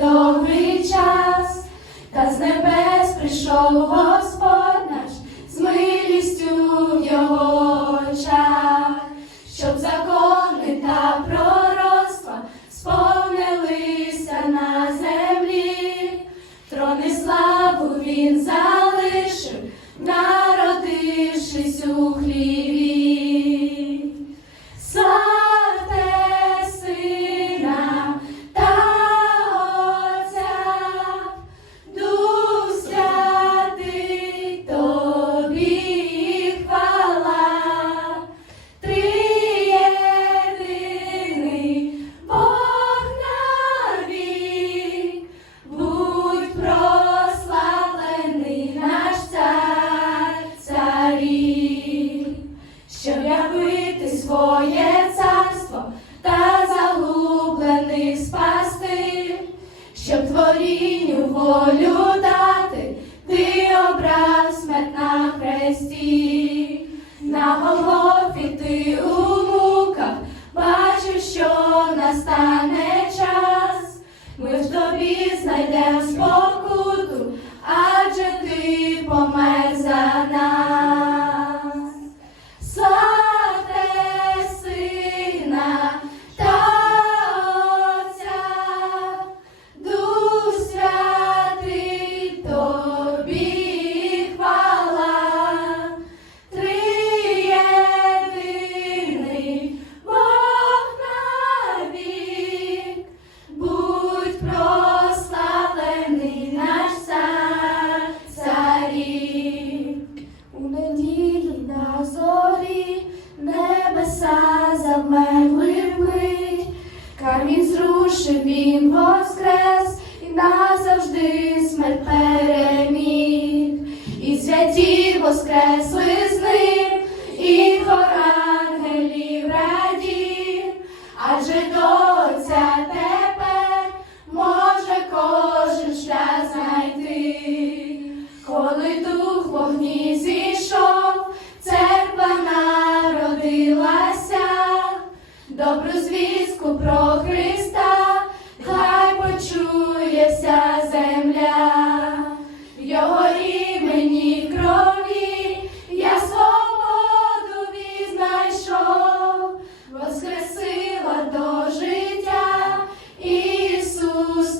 добрий час, та з небес прийшов Господь. творінню волю дати, ти образ смерть на хресті, на голові ти у муках бачив, що настане час, ми в тобі знайдемо. замерли ми, камінь зрушив він воскрес, і назавжди смерть переміг, і святі воскресли.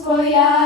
Твоя.